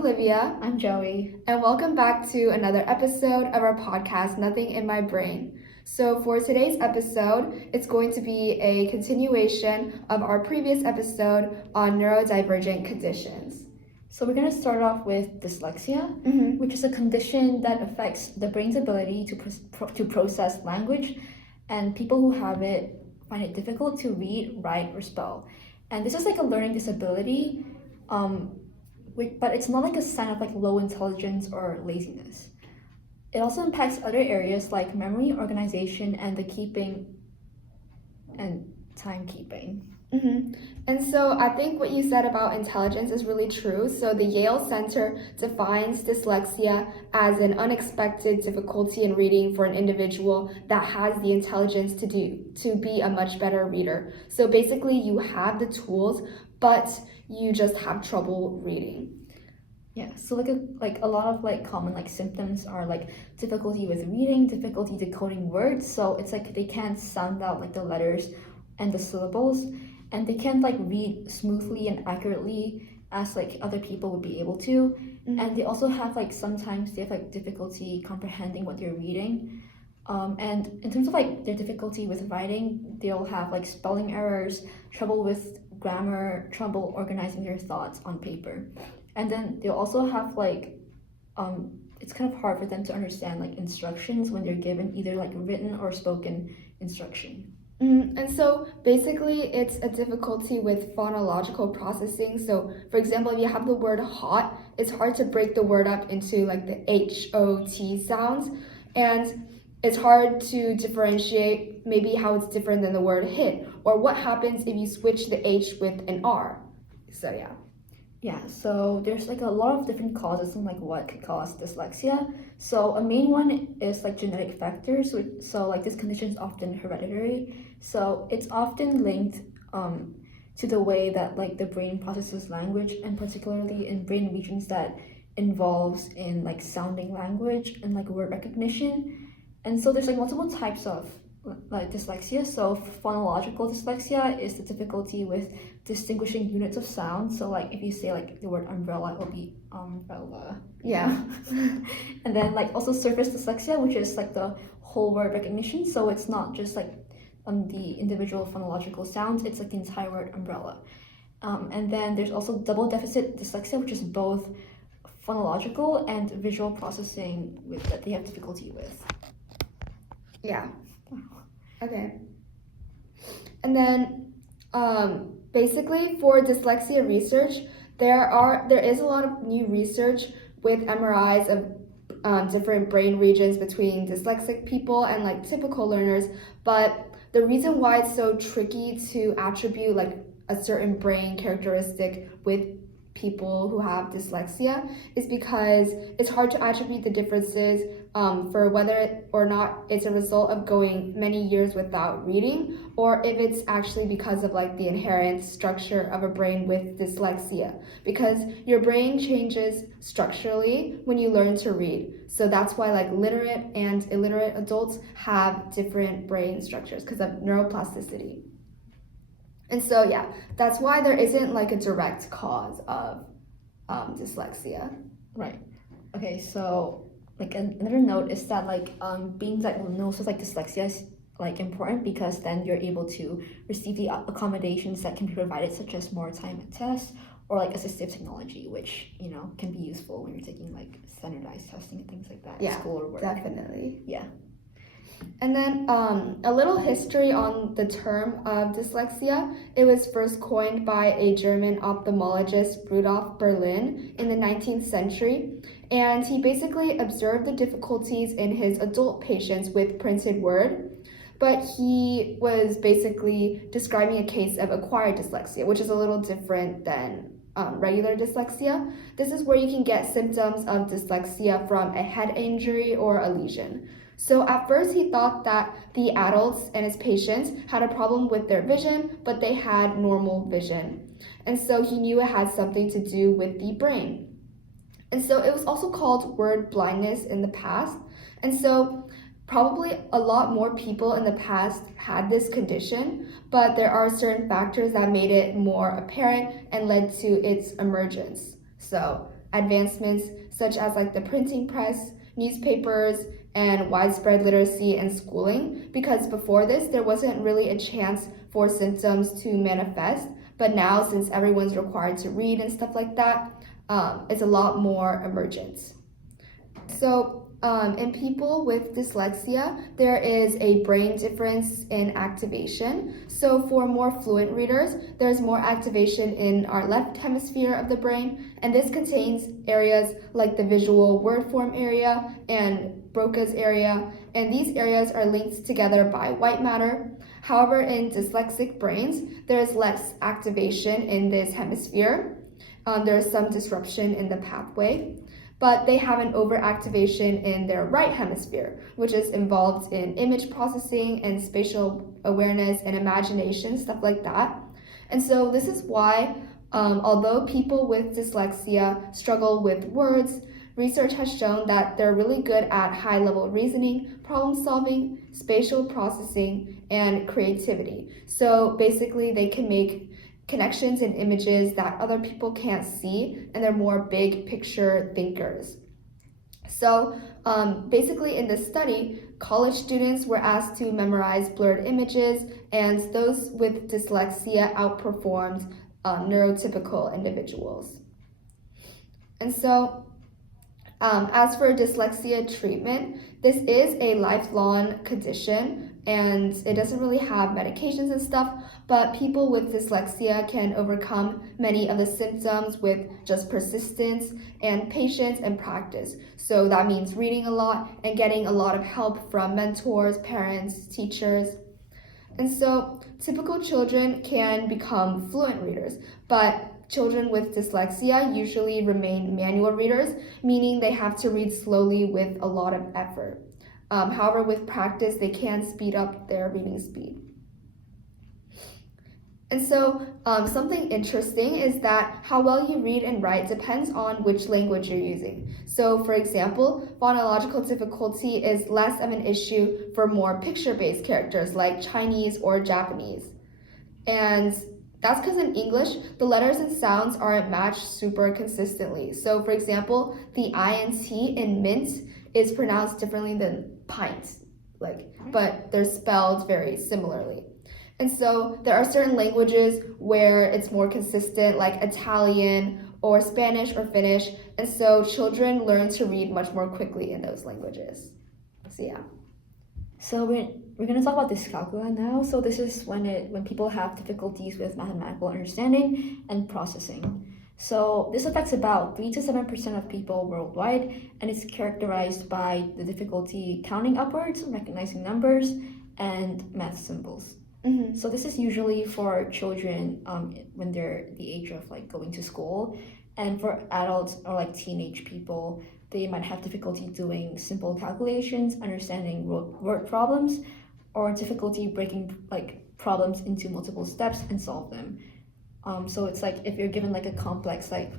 Olivia. I'm Joey. And welcome back to another episode of our podcast, Nothing in My Brain. So for today's episode, it's going to be a continuation of our previous episode on neurodivergent conditions. So we're going to start off with dyslexia, which is a condition that affects the brain's ability to process language, and people who have it find it difficult to read, write, or spell. And this is like a learning disability, but it's not like a sign of like low intelligence or laziness. It also impacts other areas like memory, organization, and the keeping and timekeeping. And so I think what you said about intelligence is really true. So the Yale Center defines dyslexia as an unexpected difficulty in reading for an individual that has the intelligence to be a much better reader. So basically you have the tools, but you just have trouble reading. Yeah, so like a lot of like common like symptoms are like difficulty with reading, difficulty decoding words. So it's like they can't sound out like the letters and the syllables, and they can't like read smoothly and accurately as like other people would be able to. And they also have like sometimes they have like difficulty comprehending what they're reading. And in terms of like their difficulty with writing, they'll have like spelling errors, trouble with grammar, trouble organizing their thoughts on paper. And then they'll also have like it's kind of hard for them to understand like instructions when they're given either like written or spoken instruction. And so basically it's a difficulty with phonological processing. So for example, if you have the word hot, it's hard to break the word up into like the H-O-T sounds, and it's hard to differentiate maybe how it's different than the word hit, or what happens if you switch the H with an R. So yeah. Yeah, so there's like a lot of different causes and like what could cause dyslexia. So a main one is like genetic factors. So like this condition is often hereditary. So it's often linked to the way that like the brain processes language, and particularly in brain regions that involves in like sounding language and like word recognition. And so there's like multiple types of like dyslexia. So phonological dyslexia is the difficulty with distinguishing units of sound. So like if you say like the word umbrella, it will be umbrella. Yeah. And then like also surface dyslexia, which is like the whole word recognition. So it's not just like the individual phonological sounds, it's like the entire word umbrella. And then there's also double deficit dyslexia, which is both phonological and visual processing that they have difficulty with. Yeah. Okay. And then basically for dyslexia research, there is a lot of new research with MRIs of different brain regions between dyslexic people and like typical learners. But the reason why it's so tricky to attribute like a certain brain characteristic with people who have dyslexia is because it's hard to attribute the differences for whether or not it's a result of going many years without reading, or if it's actually because of like the inherent structure of a brain with dyslexia, because your brain changes structurally when you learn to read. So that's why like literate and illiterate adults have different brain structures because of neuroplasticity. And so yeah, that's why there isn't like a direct cause of dyslexia. Right. Okay, so like another note is that like being diagnosed with like dyslexia is like important, because then you're able to receive the accommodations that can be provided, such as more time at tests or like assistive technology, which can be useful when you're taking like standardized testing and things like that in school or work. Definitely. Yeah. And then a little history on the term of dyslexia. It was first coined by a German ophthalmologist, Rudolf Berlin, in the 19th century. And he basically observed the difficulties in his adult patients with printed word. But he was basically describing a case of acquired dyslexia, which is a little different than regular dyslexia. This is where you can get symptoms of dyslexia from a head injury or a lesion. So at first he thought that the adults and his patients had a problem with their vision, but they had normal vision. And so he knew it had something to do with the brain. And so it was also called word blindness in the past. And so probably a lot more people in the past had this condition, but there are certain factors that made it more apparent and led to its emergence. So advancements such as like the printing press, newspapers, and widespread literacy and schooling, because before this there wasn't really a chance for symptoms to manifest, but now since everyone's required to read and stuff like that, it's a lot more emergent. So in people with dyslexia, there is a brain difference in activation. So for more fluent readers, there's more activation in our left hemisphere of the brain, and this contains areas like the visual word form area and Broca's area, and these areas are linked together by white matter. However, in dyslexic brains, there is less activation in this hemisphere. There is some disruption in the pathway, but they have an overactivation in their right hemisphere, which is involved in image processing and spatial awareness and imagination, stuff like that. And so this is why, although people with dyslexia struggle with words, research has shown that they're really good at high-level reasoning, problem solving, spatial processing, and creativity. So basically, they can make connections and images that other people can't see, and they're more big picture thinkers. So basically in this study, college students were asked to memorize blurred images, and those with dyslexia outperformed neurotypical individuals. And so as for dyslexia treatment, this is a lifelong condition, and it doesn't really have medications and stuff, but people with dyslexia can overcome many of the symptoms with just persistence and patience and practice. So that means reading a lot and getting a lot of help from mentors, parents, teachers. And so typical children can become fluent readers, but children with dyslexia usually remain manual readers, meaning they have to read slowly with a lot of effort. However, with practice, they can speed up their reading speed. And so something interesting is that how well you read and write depends on which language you're using. So for example, phonological difficulty is less of an issue for more picture-based characters like Chinese or Japanese. And that's because in English, the letters and sounds aren't matched super consistently. So for example, the I and T in mint is pronounced differently than pint, but they're spelled very similarly. And so there are certain languages where it's more consistent, like Italian or Spanish or Finnish, and so children learn to read much more quickly in those languages. So yeah. So we're going to talk about dyscalculia now. So this is when people have difficulties with mathematical understanding and processing. So this affects about 3 to 7% of people worldwide, and it's characterized by the difficulty counting upwards, recognizing numbers, and math symbols. Mm-hmm. So this is usually for children when they're the age of like going to school, and for adults or like teenage people, they might have difficulty doing simple calculations, understanding word problems, or difficulty breaking like problems into multiple steps and solve them. So it's like if you're given like a complex like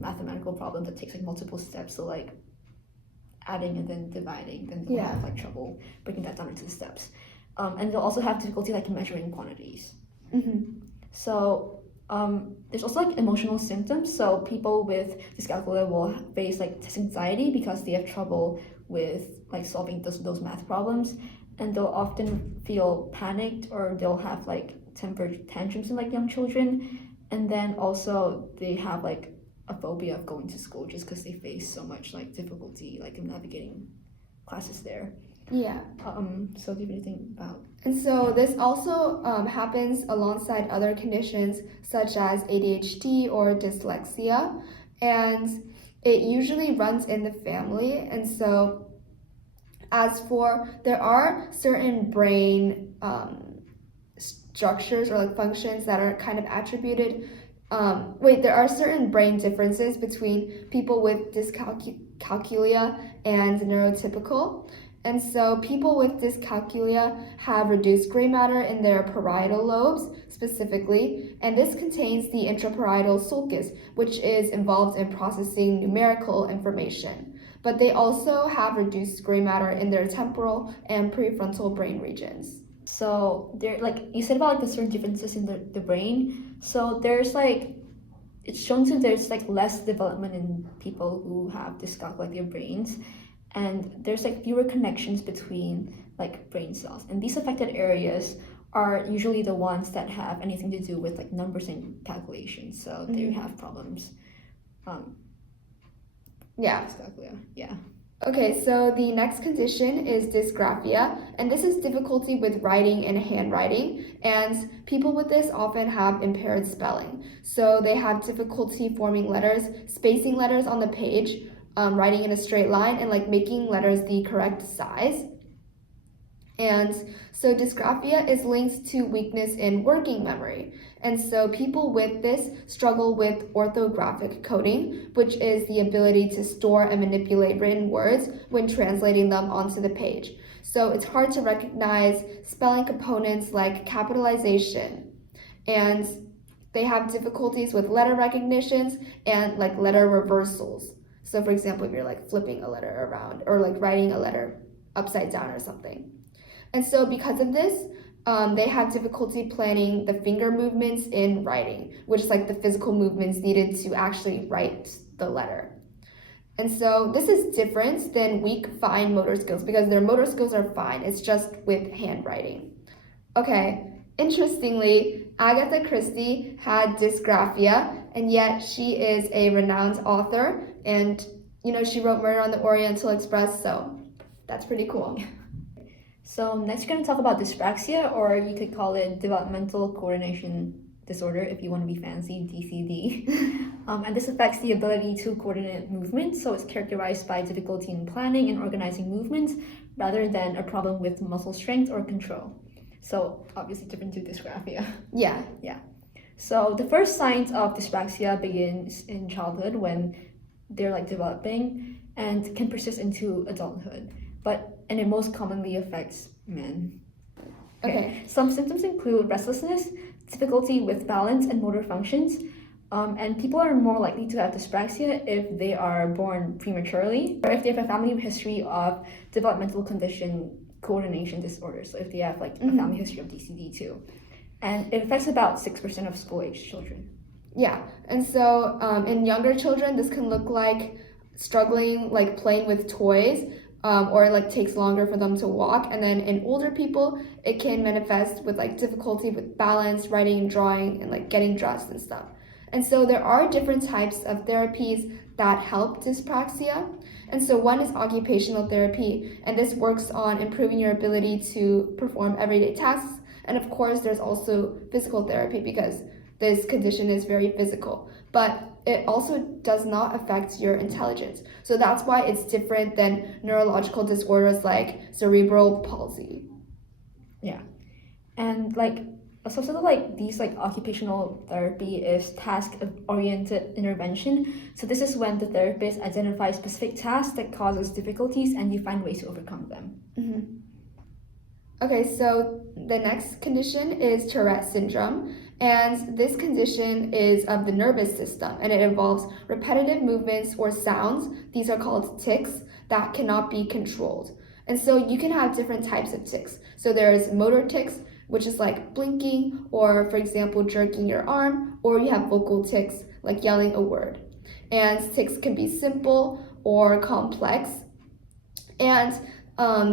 mathematical problem that takes like multiple steps, so like adding and then dividing, then they'll have like trouble breaking that down into the steps. And they'll also have difficulty like measuring quantities. Mm-hmm. So there's also like emotional symptoms. So people with dyscalculia will face like test anxiety because they have trouble with like solving those math problems, and they'll often feel panicked, or they'll have like temper tantrums in like young children, and then also they have like a phobia of going to school just because they face so much like difficulty like in navigating classes there. Yeah. So do you have anything about? And so this also happens alongside other conditions such as ADHD or dyslexia, and it usually runs in the family. And so there are certain brain structures or like functions that are kind of attributed. There are certain brain differences between people with dyscalculia and neurotypical. And so people with dyscalculia have reduced gray matter in their parietal lobes specifically, and this contains the intraparietal sulcus, which is involved in processing numerical information. But they also have reduced gray matter in their temporal and prefrontal brain regions. So there, like you said about like the certain differences in the brain. So there's like it's shown to there's like less development in people who have dyscalculia, like their brains, and there's like fewer connections between like brain cells. And these affected areas are usually the ones that have anything to do with like numbers and calculations. So they have problems. Dyscalculia. Yeah. Okay, so the next condition is dysgraphia, and this is difficulty with writing and handwriting, and people with this often have impaired spelling. So they have difficulty forming letters, spacing letters on the page, writing in a straight line, and like making letters the correct size. And so dysgraphia is linked to weakness in working memory. And so people with this struggle with orthographic coding, which is the ability to store and manipulate written words when translating them onto the page. So it's hard to recognize spelling components like capitalization. And they have difficulties with letter recognitions and like letter reversals. So for example, if you're like flipping a letter around or like writing a letter upside down or something. And so because of this, they have difficulty planning the finger movements in writing, which is like the physical movements needed to actually write the letter. And so this is different than weak fine motor skills because their motor skills are fine. It's just with handwriting. Okay, interestingly, Agatha Christie had dysgraphia, and yet she is a renowned author, and she wrote Murder on the Oriental Express, so that's pretty cool. So next we're going to talk about dyspraxia, or you could call it developmental coordination disorder if you want to be fancy, DCD. And this affects the ability to coordinate movements, so it's characterized by difficulty in planning and organizing movements rather than a problem with muscle strength or control. So obviously different to dysgraphia. Yeah. So the first signs of dyspraxia begins in childhood when they're like developing and can persist into adulthood. And it most commonly affects men. Okay. Some symptoms include restlessness, difficulty with balance and motor functions, and people are more likely to have dyspraxia if they are born prematurely or if they have a family history of developmental condition coordination disorders. So if they have like a family history of DCD too. And it affects about 6% of school-age children. Yeah, and so in younger children, this can look like struggling, like playing with toys, or it like takes longer for them to walk. And then in older people, it can manifest with like difficulty with balance, writing and drawing, and like getting dressed and stuff. And so there are different types of therapies that help dyspraxia. And so one is occupational therapy, and this works on improving your ability to perform everyday tasks. And of course, there's also physical therapy because this condition is very physical. But it also does not affect your intelligence. So that's why it's different than neurological disorders like cerebral palsy. Yeah. And like so sort of like these like occupational therapy is task-oriented intervention. So this is when the therapist identifies specific tasks that causes difficulties and you find ways to overcome them. Okay, so the next condition is Tourette syndrome. And this condition is of the nervous system, and it involves repetitive movements or sounds. These are called tics that cannot be controlled. And so you can have different types of tics. So there's motor tics, which is like blinking, or for example, jerking your arm, or you have vocal tics, like yelling a word. And tics can be simple or complex. And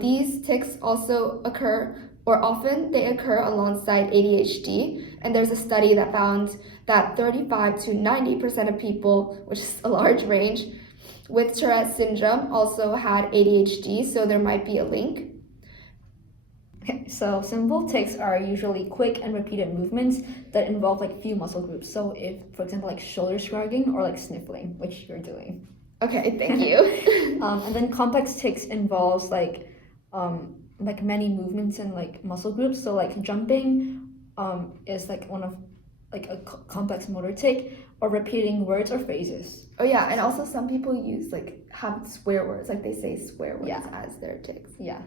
these tics also occur, or often they occur alongside ADHD. And there's a study that found that 35 to 90% of people, which is a large range, with Tourette syndrome also had ADHD, so there might be a link. Okay, so simple tics are usually quick and repeated movements that involve like few muscle groups. So if, for example, like shoulder shrugging or like sniffling, which you're doing. Okay, thank you. And then complex tics involves like many movements and like muscle groups. So like jumping is like one of like a complex motor tic, or repeating words or phrases. Oh yeah, and also some people use have swear words, like they say swear words as their tics. Yeah.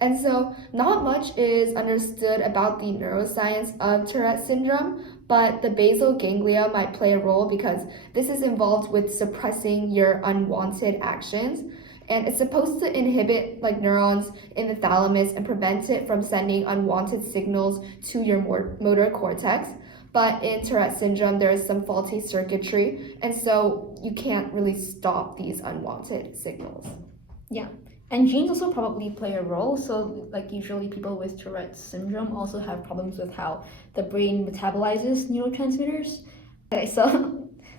And so not much is understood about the neuroscience of Tourette syndrome, but the basal ganglia might play a role because this is involved with suppressing your unwanted actions. And it's supposed to inhibit neurons in the thalamus and prevent it from sending unwanted signals to your motor cortex. but in Tourette syndrome, there is some faulty circuitry, and so you can't really stop these unwanted signals. And genes also probably play a role. So, like, usually people with Tourette syndrome also have problems with how the brain metabolizes neurotransmitters. Okay, so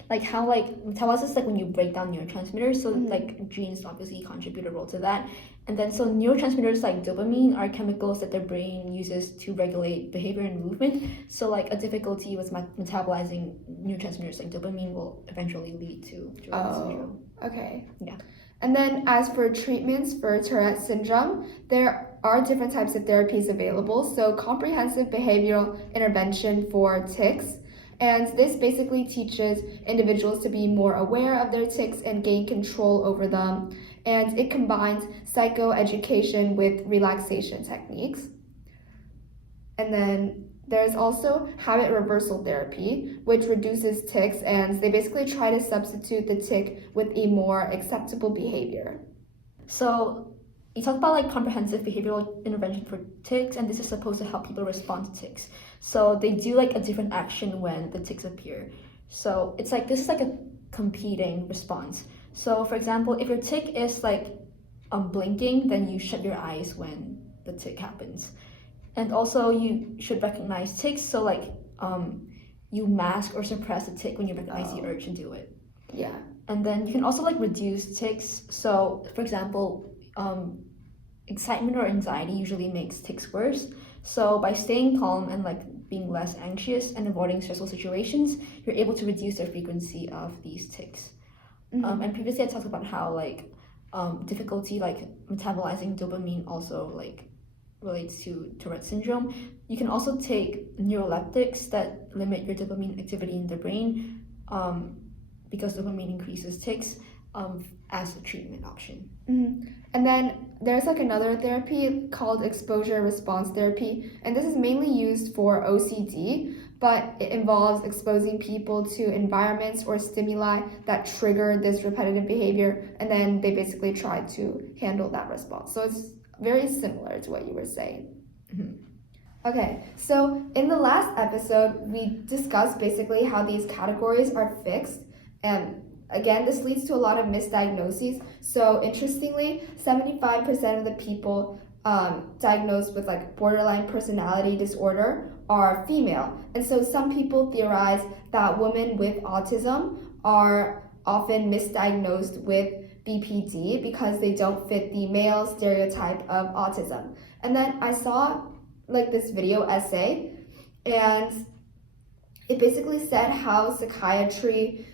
like how like metabolism is like when you break down neurotransmitters. So like genes obviously contribute a role to that. And then so neurotransmitters like dopamine are chemicals that the brain uses to regulate behavior and movement. So like a difficulty with metabolizing neurotransmitters like dopamine will eventually lead to Tourette syndrome. Okay. Yeah. And then as for treatments for Tourette syndrome, there are different types of therapies available. So comprehensive behavioral intervention for tics. And this basically teaches individuals to be more aware of their tics and gain control over them. And it combines psychoeducation with relaxation techniques. And then there's also habit reversal therapy, which reduces tics, and they basically try to substitute the tic with a more acceptable behavior. So you talk about like comprehensive behavioral intervention for tics, and this is supposed to help people respond to tics. So they do like a different action when the tics appear. So it's like this is like a competing response. So for example, if your tic is like blinking, then you shut your eyes when the tic happens. And also you should recognize tics, so like you mask or suppress the tic when you recognize the urge to do it. Yeah. And then you can also like reduce tics. So for example, excitement or anxiety usually makes tics worse. So by staying calm and like being less anxious and avoiding stressful situations, you're able to reduce the frequency of these tics. And previously I talked about how like difficulty like metabolizing dopamine also like relates to Tourette syndrome. You can also take neuroleptics that limit your dopamine activity in the brain because dopamine increases tics as a treatment option. And then there's like another therapy called exposure response therapy, and this is mainly used for OCD, but it involves exposing people to environments or stimuli that trigger this repetitive behavior, and then they basically try to handle that response. So it's very similar to what you were saying. Okay, so in the last episode, we discussed basically how these categories are fixed, and again, this leads to a lot of misdiagnoses. So interestingly, 75% of the people diagnosed with like borderline personality disorder are female. And so some people theorize that women with autism are often misdiagnosed with BPD because they don't fit the male stereotype of autism. And then I saw like this video essay, and it basically said how psychiatry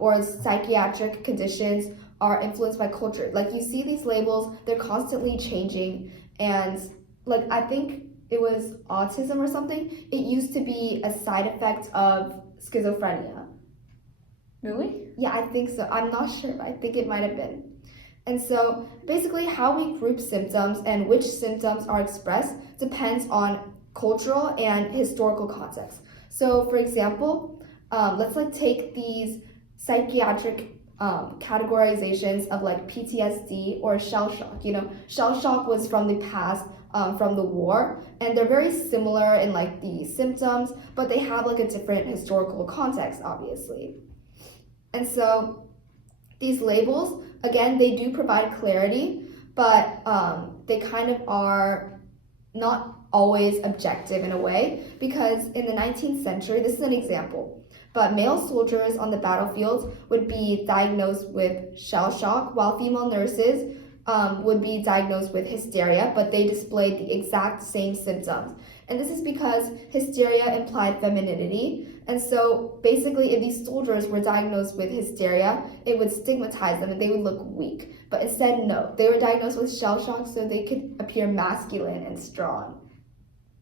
or psychiatric conditions are influenced by culture. Like you see these labels, they're constantly changing, and like I think it was autism or something, it used to be a side effect of schizophrenia. Really? Yeah, I think so. I'm not sure, but I think it might have been. And so basically how we group symptoms and which symptoms are expressed depends on cultural and historical context. So for example, let's like take these psychiatric categorizations of like PTSD or shell shock. You know, shell shock was from the past, from the war, and they're very similar in like the symptoms, but they have like a different historical context, obviously. And so these labels, again, they do provide clarity, but they kind of are not always objective in a way, because in the 19th century, this is an example, but male soldiers on the battlefield would be diagnosed with shell shock, while female nurses would be diagnosed with hysteria, but they displayed the exact same symptoms. And this is because hysteria implied femininity. And so basically, if these soldiers were diagnosed with hysteria, it would stigmatize them and they would look weak. But instead, no, they were diagnosed with shell shock so they could appear masculine and strong.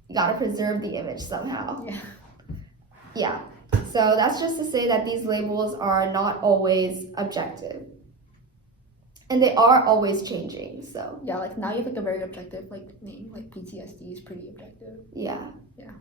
You gotta preserve the image somehow. Yeah. So that's just to say that these labels are not always objective. And they are always changing, so. Yeah, like now you have like a very objective like name, like PTSD is pretty objective. Yeah. Yeah.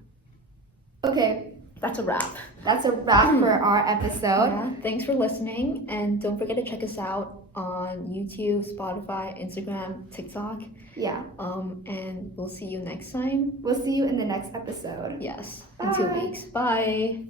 Okay. That's a wrap. That's a wrap for our episode. Yeah, thanks for listening, and don't forget to check us out on YouTube, Spotify, Instagram, TikTok. Yeah. And we'll see you next time. We'll see you in the next episode. Yes, in 2 Bye. weeks. Bye.